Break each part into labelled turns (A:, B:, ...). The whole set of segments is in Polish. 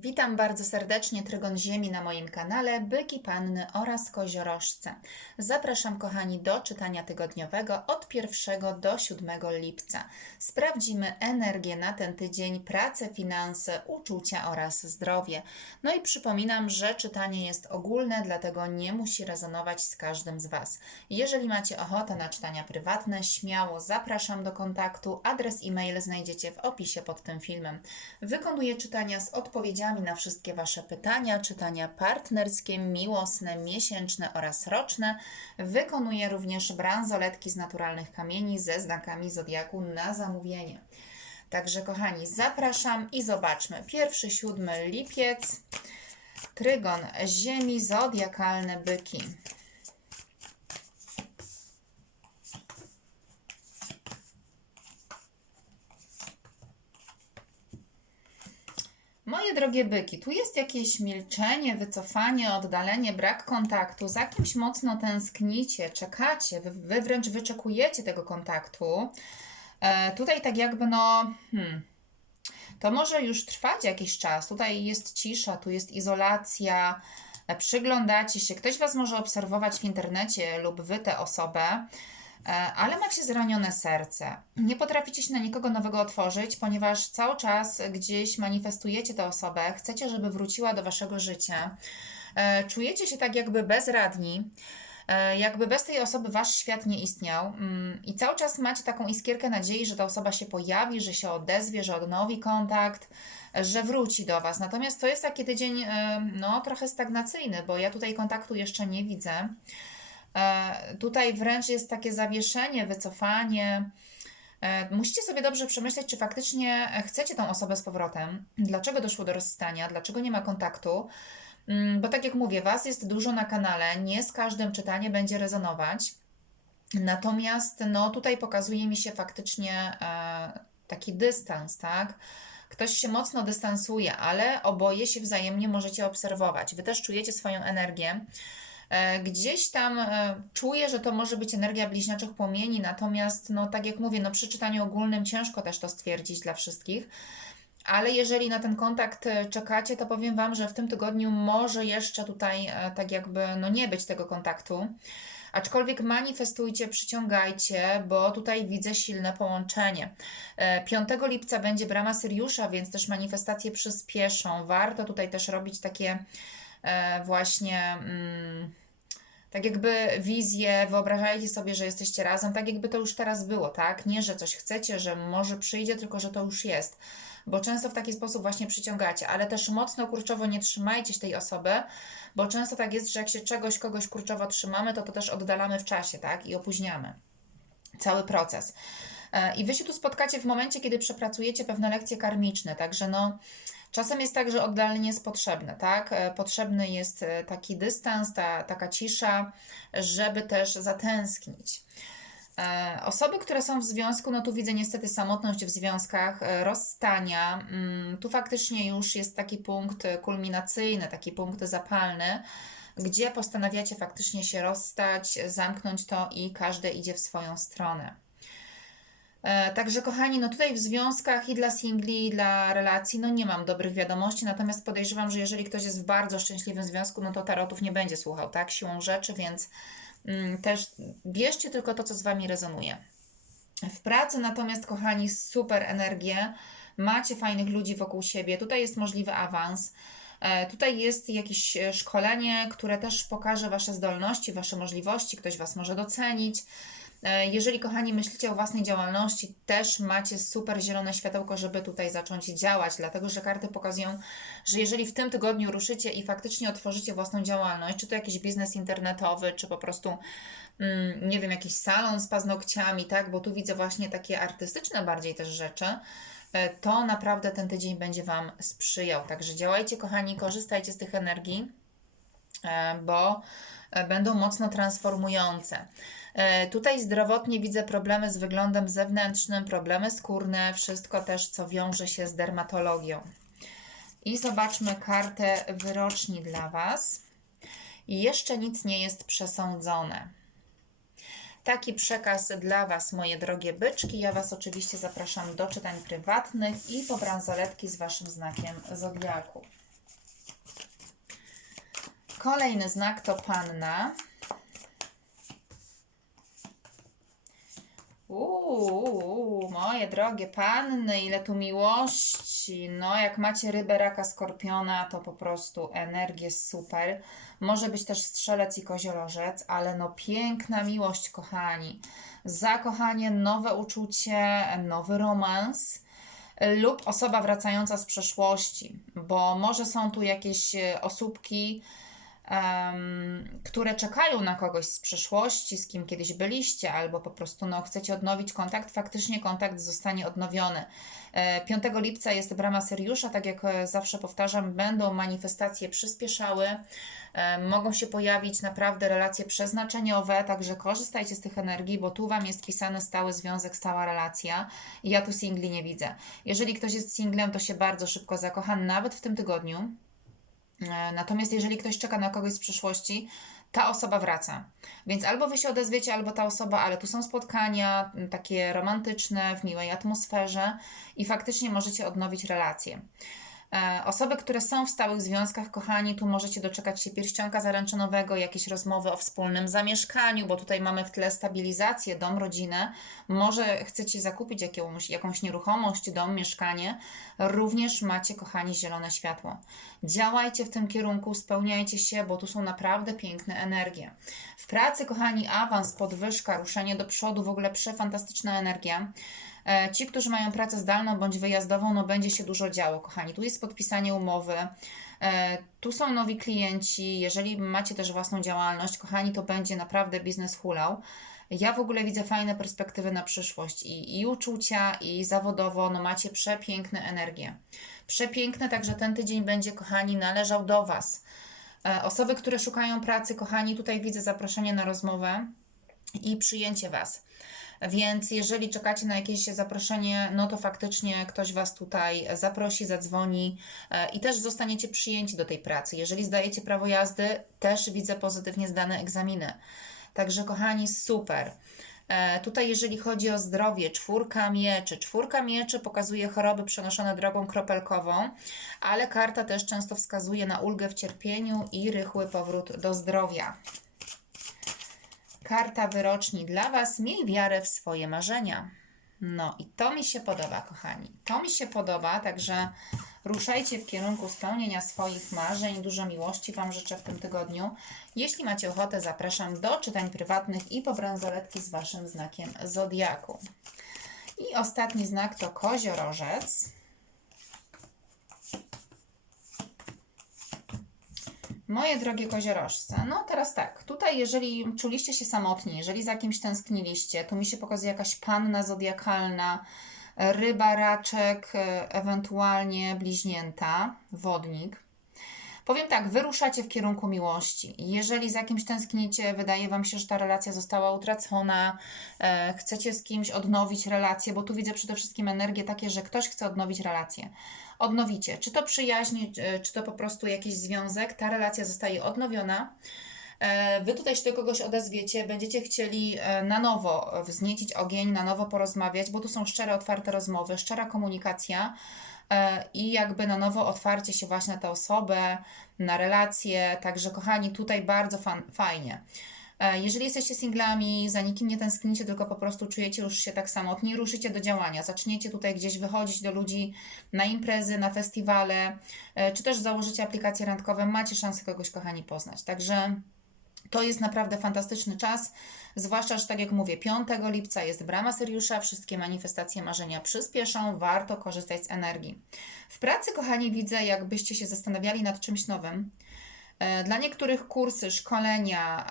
A: Witam bardzo serdecznie Trygon Ziemi na moim kanale Byki Panny oraz Koziorożce. Zapraszam kochani do czytania tygodniowego od 1 do 7 lipca. Sprawdzimy energię na ten tydzień, pracę, finanse, uczucia oraz zdrowie. No i przypominam, że czytanie jest ogólne, dlatego nie musi rezonować z każdym z Was. Jeżeli macie ochotę na czytania prywatne, śmiało zapraszam do kontaktu. Adres e-mail znajdziecie w opisie pod tym filmem. Wykonuję czytania z odpowiedziami na wszystkie Wasze pytania, czytania partnerskie, miłosne, miesięczne oraz roczne. Wykonuję również bransoletki z naturalnych kamieni ze znakami zodiaku na zamówienie. Także kochani, zapraszam i zobaczmy. Pierwszy, siódmy lipiec. Trygon Ziemi, zodiakalne byki. Moje drogie byki, tu jest jakieś milczenie, wycofanie, oddalenie, brak kontaktu. Za kimś mocno tęsknicie, czekacie, wy, wy wręcz wyczekujecie tego kontaktu. E, tutaj tak jakby no, hmm, to może już trwać jakiś czas. Tutaj jest cisza, tu jest izolacja, e, przyglądacie się. Ktoś Was może obserwować w internecie lub Wy tę osobę. E, ale macie zranione serce. Nie potraficie się na nikogo nowego otworzyć, ponieważ cały czas gdzieś manifestujecie tę osobę, chcecie, żeby wróciła do waszego życia. E, czujecie się tak jakby bezradni, e, jakby bez tej osoby wasz świat nie istniał mm, i cały czas macie taką iskierkę nadziei, że ta osoba się pojawi, że się odezwie, że odnowi kontakt, że wróci do was. Natomiast to jest taki tydzień no trochę stagnacyjny, bo ja tutaj kontaktu jeszcze nie widzę. E, tutaj wręcz jest takie zawieszenie, wycofanie. E, musicie sobie dobrze przemyśleć, czy faktycznie chcecie tą osobę z powrotem, dlaczego doszło do rozstania, dlaczego nie ma kontaktu. Mm, bo tak jak mówię, Was jest dużo na kanale, nie z każdym czytanie będzie rezonować. Natomiast no, tutaj pokazuje mi się faktycznie e, taki dystans, tak? Ktoś się mocno dystansuje, ale oboje się wzajemnie możecie obserwować. Wy też czujecie swoją energię. E, gdzieś tam e, czuję, że to może być energia bliźniaczych płomieni, natomiast, no tak jak mówię, no przy czytaniu ogólnym ciężko też to stwierdzić dla wszystkich. Ale jeżeli na ten kontakt e, czekacie, to powiem Wam, że w tym tygodniu może jeszcze tutaj tak jakby no nie być tego kontaktu. Aczkolwiek manifestujcie, przyciągajcie, bo tutaj widzę silne połączenie. 5 lipca będzie brama Syriusza, więc też manifestacje przyspieszą. Warto tutaj też robić takie właśnie. Mm, tak jakby wizję, wyobrażajcie sobie, że jesteście razem, tak jakby to już teraz było, tak? Nie, że coś chcecie, że może przyjdzie, tylko że to już jest. Bo często w taki sposób właśnie przyciągacie, ale też mocno kurczowo nie trzymajcie tej osoby, bo często tak jest, że jak się czegoś, kogoś kurczowo trzymamy, to to też oddalamy w czasie, tak? I opóźniamy cały proces. E, I wy się tu spotkacie w momencie, kiedy przepracujecie pewne lekcje karmiczne, także no Czasem jest tak, że oddalenie jest potrzebne, tak? E, potrzebny jest e, taki dystans, ta, taka cisza, żeby też zatęsknić. E, osoby, które są w związku, no tu widzę niestety samotność w związkach, rozstania. Mm, tu faktycznie już jest taki punkt kulminacyjny, taki punkt zapalny, gdzie postanawiacie faktycznie się rozstać, zamknąć to i każdy idzie w swoją stronę. E, także kochani, no tutaj w związkach i dla singli, i dla relacji, no nie mam dobrych wiadomości, natomiast podejrzewam, że jeżeli ktoś jest w bardzo szczęśliwym związku, no to tarotów nie będzie słuchał, tak, siłą rzeczy, więc mm, też bierzcie tylko to, co z Wami rezonuje. W pracy natomiast, kochani, super energię, macie fajnych ludzi wokół siebie, tutaj jest możliwy awans, e, Tutaj jest jakieś e, szkolenie, które też pokaże Wasze zdolności, Wasze możliwości, ktoś Was może docenić. E, jeżeli, kochani, myślicie o własnej działalności, też macie super zielone światełko, żeby tutaj zacząć działać, dlatego że karty pokazują, że jeżeli w tym tygodniu ruszycie i faktycznie otworzycie własną działalność, czy to jakiś biznes internetowy, czy po prostu, mm, nie wiem, jakiś salon z paznokciami, tak, bo tu widzę właśnie takie artystyczne bardziej też rzeczy, e, to naprawdę ten tydzień będzie Wam sprzyjał. Także działajcie, kochani, korzystajcie z tych energii, bo będą mocno transformujące. E, tutaj zdrowotnie widzę problemy z wyglądem zewnętrznym, problemy skórne, wszystko też, co wiąże się z dermatologią. I zobaczmy kartę wyroczni dla Was. I jeszcze nic nie jest przesądzone. Taki przekaz dla Was, moje drogie byczki. Ja Was oczywiście zapraszam do czytań prywatnych i po bransoletki z Waszym znakiem zodiaku. Kolejny znak to panna. Uuu, moje drogie panny, ile tu miłości. No, jak macie rybę, raka, skorpiona, to po prostu energię super. Może być też strzelec i koziorożec, ale no piękna miłość, kochani. Zakochanie, nowe uczucie, nowy romans lub osoba wracająca z przeszłości, bo może są tu jakieś e, osóbki, em, które czekają na kogoś z przeszłości, z kim kiedyś byliście, albo po prostu no, chcecie odnowić kontakt, faktycznie kontakt zostanie odnowiony. E, 5 lipca jest brama Seriusza, tak jak e, zawsze powtarzam, będą manifestacje przyspieszały, e, mogą się pojawić naprawdę relacje przeznaczeniowe, także korzystajcie z tych energii, bo tu Wam jest pisany stały związek, stała relacja ja tu singli nie widzę. Jeżeli ktoś jest singlem, to się bardzo szybko zakocha, nawet w tym tygodniu. E, Natomiast jeżeli ktoś czeka na kogoś z przyszłości, ta osoba wraca. Więc albo wy się odezwiecie, albo ta osoba, ale tu są spotkania takie romantyczne, w miłej atmosferze i faktycznie możecie odnowić relacje. E, Osoby, które są w stałych związkach, kochani, tu możecie doczekać się pierścionka zaręczynowego, jakieś rozmowy o wspólnym zamieszkaniu, bo tutaj mamy w tle stabilizację, dom, rodzinę. Może chcecie zakupić jakąś, jakąś nieruchomość, dom, mieszkanie. Również macie, kochani, zielone światło. Działajcie w tym kierunku, spełniajcie się, bo tu są naprawdę piękne energie. W pracy, kochani, awans, podwyżka, ruszenie do przodu, w ogóle przefantastyczna energia. E, Ci, którzy mają pracę zdalną bądź wyjazdową, no będzie się dużo działo, kochani. Tu jest podpisanie umowy, e, tu są nowi klienci. Jeżeli macie też własną działalność, kochani, to będzie naprawdę biznes hulał. Ja w ogóle widzę fajne perspektywy na przyszłość i, i uczucia, i zawodowo, no macie przepiękne energie. Przepiękne, także ten tydzień będzie, kochani, należał do Was. E, Osoby, które szukają pracy, kochani, tutaj widzę zaproszenie na rozmowę i przyjęcie Was. Więc jeżeli czekacie na jakieś zaproszenie, no to faktycznie ktoś Was tutaj zaprosi, zadzwoni e, i też zostaniecie przyjęci do tej pracy. Jeżeli zdajecie prawo jazdy, też widzę pozytywnie zdane egzaminy. Także kochani, super. E, Tutaj, jeżeli chodzi o zdrowie, czwórka mieczy. Czwórka mieczy pokazuje choroby przenoszone drogą kropelkową, ale karta też często wskazuje na ulgę w cierpieniu i rychły powrót do zdrowia. Karta wyroczni dla Was. Miej wiarę w swoje marzenia. No i to mi się podoba, kochani. To mi się podoba, także ruszajcie w kierunku spełnienia swoich marzeń. Dużo miłości Wam życzę w tym tygodniu. Jeśli macie ochotę, zapraszam do czytań prywatnych i po bransoletki z Waszym znakiem Zodiaku. I ostatni znak to koziorożec. Moje drogie koziorożce, no teraz tak, tutaj jeżeli czuliście się samotni, jeżeli za kimś tęskniliście, tu mi się pokazuje jakaś panna zodiakalna, ryba, raczek, e, ewentualnie bliźnięta, wodnik. Powiem tak, wyruszacie w kierunku miłości. Jeżeli za kimś tęsknicie, wydaje Wam się, że ta relacja została utracona, e, chcecie z kimś odnowić relację, bo tu widzę przede wszystkim energię takie, że ktoś chce odnowić relację. Odnowicie, czy to przyjaźń, e, czy to po prostu jakiś związek, ta relacja zostaje odnowiona. E, Wy tutaj się do kogoś odezwiecie, będziecie chcieli e, na nowo wzniecić ogień, na nowo porozmawiać, bo tu są szczere, otwarte rozmowy, szczera komunikacja i jakby na nowo otwarcie się właśnie na tę osobę, na relacje. Także, kochani, tutaj bardzo fan, fajnie. E, Jeżeli jesteście singlami, za nikim nie tęsknicie, tylko po prostu czujecie już się tak samotni, ruszycie do działania. Zaczniecie tutaj gdzieś wychodzić do ludzi na imprezy, na festiwale, e, czy też założycie aplikacje randkowe, macie szansę kogoś, kochani, poznać. Także to jest naprawdę fantastyczny czas, zwłaszcza, że tak jak mówię, 5 lipca jest brama Seriusza, wszystkie manifestacje marzenia przyspieszą, warto korzystać z energii. W pracy, kochani, widzę, jakbyście się zastanawiali nad czymś nowym. E, Dla niektórych kursy, szkolenia,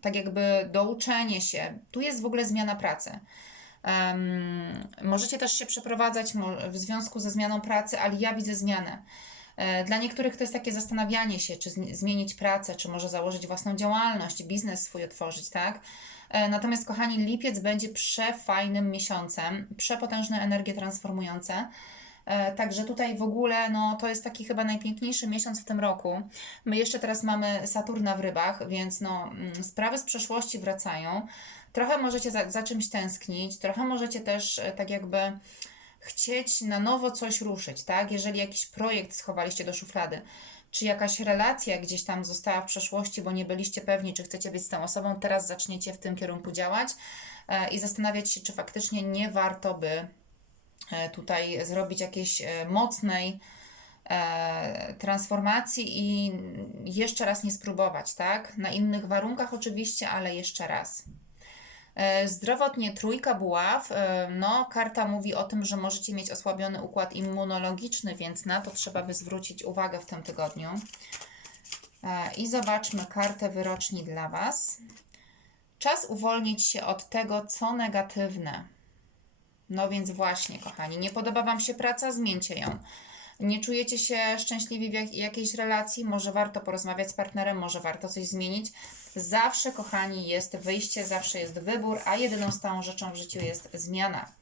A: tak jakby douczenie się, tu jest w ogóle zmiana pracy. Możecie też się przeprowadzać w związku ze zmianą pracy, ale ja widzę zmianę. E, Dla niektórych to jest takie zastanawianie się, czy zmi- zmienić pracę, czy może założyć własną działalność, biznes swój otworzyć, tak? E, Natomiast, kochani, lipiec będzie przefajnym miesiącem, przepotężne energie transformujące. E, Także tutaj w ogóle, no to jest taki chyba najpiękniejszy miesiąc w tym roku. My jeszcze teraz mamy Saturna w rybach, więc no mm, sprawy z przeszłości wracają. Trochę możecie za, za czymś tęsknić, trochę możecie też tak jakby chcieć na nowo coś ruszyć, tak? Jeżeli jakiś projekt schowaliście do szuflady, czy jakaś relacja gdzieś tam została w przeszłości, bo nie byliście pewni, czy chcecie być z tą osobą, teraz zaczniecie w tym kierunku działać e, i zastanawiać się, czy faktycznie nie warto by e, tutaj zrobić jakiejś e, mocnej transformacji i jeszcze raz nie spróbować, tak? Na innych warunkach oczywiście, ale jeszcze raz. E, Zdrowotnie trójka buław, e, no karta mówi o tym, że możecie mieć osłabiony układ immunologiczny, więc na to trzeba by zwrócić uwagę w tym tygodniu. E, I zobaczmy kartę wyroczni dla Was. Czas uwolnić się od tego, co negatywne. No więc właśnie, kochani, nie podoba Wam się praca? Zmieńcie ją. Nie czujecie się szczęśliwi w jak- jakiejś relacji? Może warto porozmawiać z partnerem, może warto coś zmienić. Zawsze, kochani, jest wyjście, zawsze jest wybór, a jedyną stałą rzeczą w życiu jest zmiana.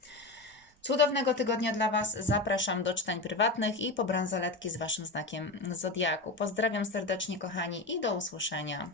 A: Cudownego tygodnia dla Was. Zapraszam do czytań prywatnych i po bransoletki z Waszym znakiem Zodiaku. Pozdrawiam serdecznie, kochani, i do usłyszenia.